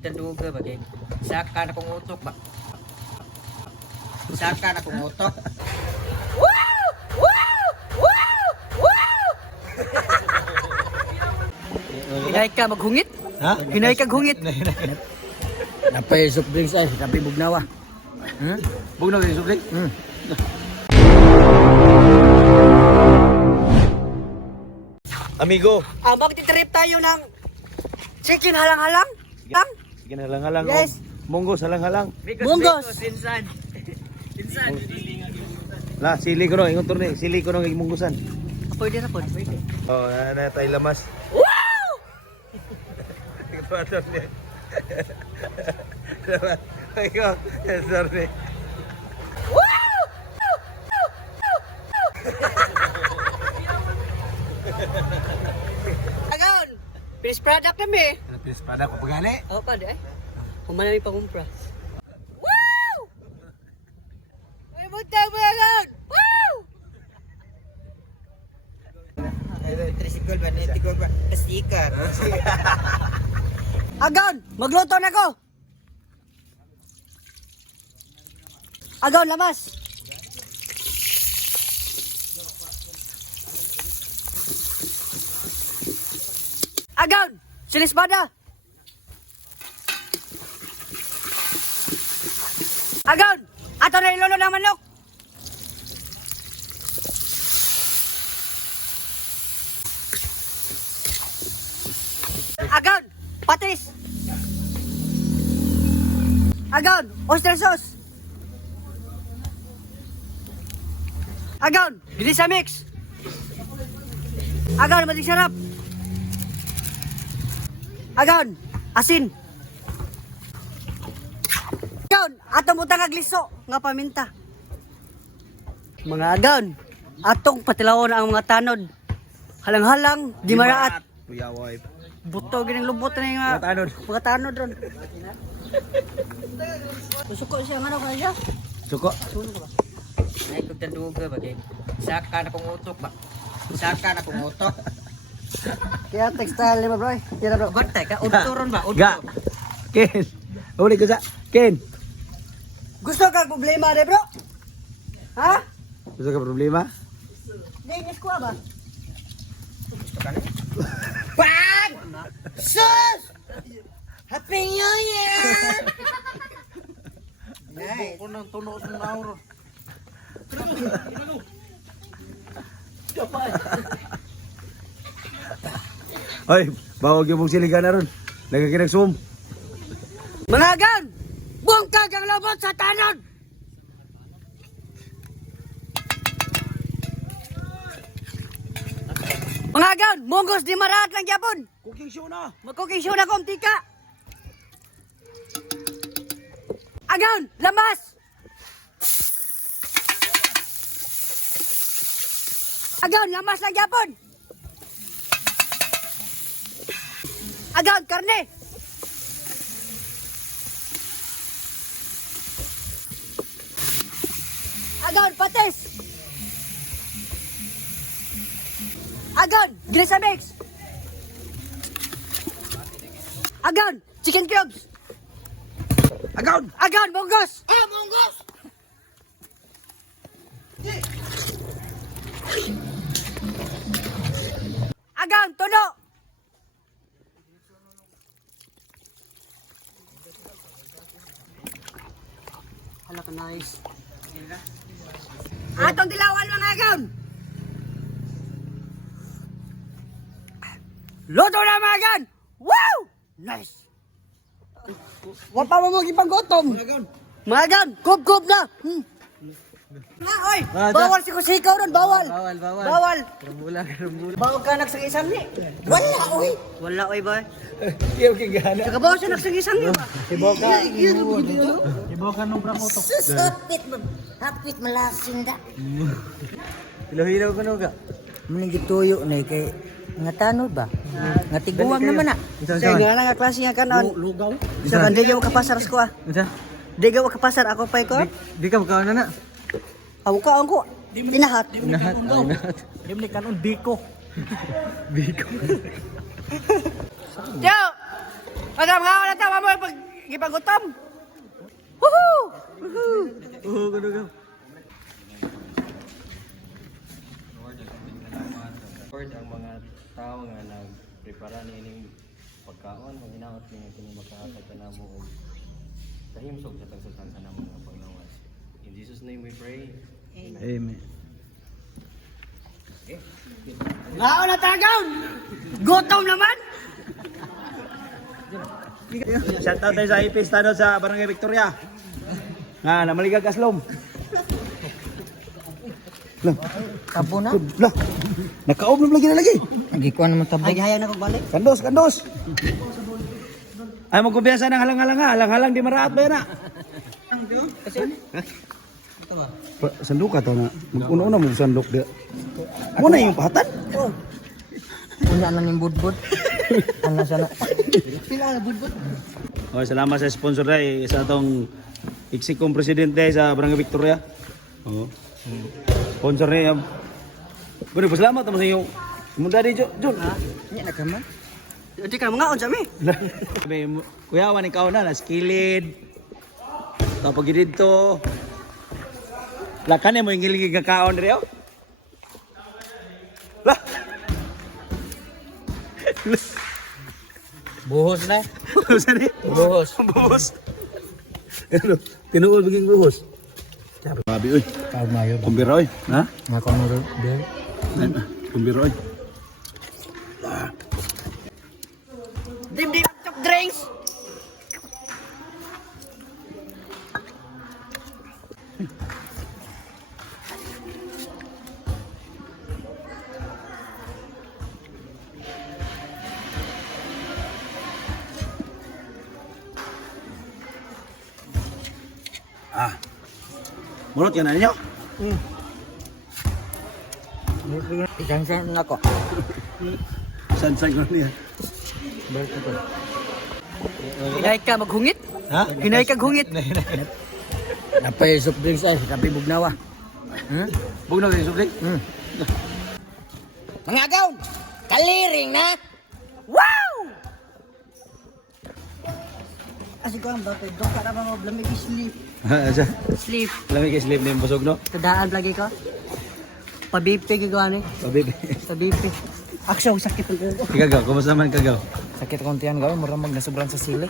Tanduga ba kay saka na kong utok ba? Saka na kong utok. Wow! Wow! Wow! Wow! Hinay ka maghungit? Ha? Hinay ka hungit? Napay soft drinks ay, napay bugnawa. Bugnaw yung subling? Amigo, Magti-trip tayo ng chicken halang-halang. sige na halang-halang. Yes. Munggos halang-halang. Munggos. Insan. La, sili ko no, ingon turni, sili ko no ng munggusan. Pwede na po. Pwede. Oh, na tayo lamas. Wow! Pardon niya. Ayun, yes, sorry. Wow! Agon! Finished product kami. Napis pada ko pagani. Oo pa di ay. Humanami pa kumpra. Wow! Ay buta mo agon! Wow! Tricycle ba? Tricycle ba? Sticker. Agon! Magluto na ko! Agon, labas! Agon! Silis bada! Agon! Ato na ilolo ng manok! Agon! Patis! Agon! Oyster sauce! Agon! Dilisa mix! Agon! Mating sarap! Agon! Asin! Agon! Atong butang agliso nga paminta. Mga agon! Atong patilawon ang mga tanod. Halang-halang, di maraat. Kuya wife. Buto gining lubot na yung Mga tanod. mga tanod ron. Suko siya ano kaya? Suko. Suno ka ba? Ay kung tanduga ba kay saka na kong utok ba? Saka na kong utok. Kaya textile ba bro? Kaya bro. Bantay ka udto ron ba? Ga. Ken. Uli ko sa Ken. Gusto ka problema de bro? Ha? Gusto ka problema? Linis ko ba? Gusto ka na? Pag! Sus! Happy New Year! Nice. Ko nang tuno sa nauro. Hoy, bawag yung mong siligan na ron. Nagkakinag-zoom. Mga gan! Bungkag ang lobot sa tanod! Mga gan! Munggos di marahat lang yapon! Cooking show na. Mag-cooking show na kong tika! Agan! Lamas! Agan! Lamas lang yapon! Agan! Karne! Agan! Patis! Agan! Grisa mix! Agan! Chicken cubes! Agaw! Agan! Munggos! Ah! Munggos! Agan! Tuno! Hala ka nice. Atong dilawan mga agan! Luto na mga agan! Wow! Nice! Wala pa mo magipaggutom. Mga agan! Kub-kub na! Na, oy! Bawal si kusikaw ron! Bawal! Bawal! Karambula. Bawal ka nagsangisang ni! Wala, oy! Wala, oy, ba? Iyaw kigana. Saka bawal siya nagsangisang ni ba? Ibaw ka nung bramoto. Sus, hapit malasin da. Hilaw-hilaw ka nuga. Muning gituyo na kay nga tanod ba? Nga tiguang naman na. Siya nga nga klase nga kanon. Lugaw. Siya kan di gawa kapasar ko ah. Unsa? Di gawa kapasar ako pa ko. Di ka magkaon na. Ako ka ko. Inahat. Nahat. Dimli kanon biko. Biko. Yo! Agam nga wala tawa mo pag ipagutom. Woohoo! Oo, gano'n. Lord, ang mga tao nga nagprepara niining pagkaon, mga inaot niya kini magkahatag ka namo og tahimsog sa tagsutan sa namo nga paglawas. In Jesus' name we pray. Amen. Ngao na tagaw! Gutom naman! Shout out tayo sa Ipis Tanod sa Barangay Victoria. Nga, namaligag aslom. Lang, Tabo na. lah. Nakaob na lagi na lagi. Nagikuan naman tabo. Ay, gihaya na kong balik. Kandos, kandos. Ay, magkumpiyansa ng halang-halang ha. Halang-halang di maraat ba yan ha? Sandok ka to na. Mag-una-una mo sandok dia. Muna yung pahatan. Punya na ning budbud. Ano sana? Pila na budbud. Okay, salamat sa sponsor day sa atong iksikong presidente sa Barangay Victoria. Oo. Sponsor niya. Bueno, pasalamat naman sa iyo. Munda di Jun. Nya na kaman. Di ka mga on sa mi. Kuya, wan ikaw na, skilled. Tapos dito. Lakan mo yung giligig nga kaon rin, oh. Lah! Buhos na. Buhos na rin. Buhos. Buhos. Ano? Tinuod maging buhos. Sabi, uy. Pag mayo. Kumbira, uy. Ha? Nga ko mo rin. Kumbira, uy. Dim top drinks. Ah. Mulot yan na ninyo? Isang-sang na ko. San-san ko niya. Hinay ka maghungit? Ha? Hinay ka hungit. Napay soft drinks ay. Tapi bugnawa. Bug na kayo, sublik? Mga gaon! Kaliring na! Wow! Asi ko ang bakit doon para mga lamig sleep. Asa? Sleep. Lamig kayo sleep na yung busog, no? Tadaan lagi ko. Pabipi gagawa ni. Pabibi. Pabipi. Aksyo, sakit ang ulo. Kagaw, kumusta naman kagaw? Sakit kontian gawin, murang mag nasubrang sa sili.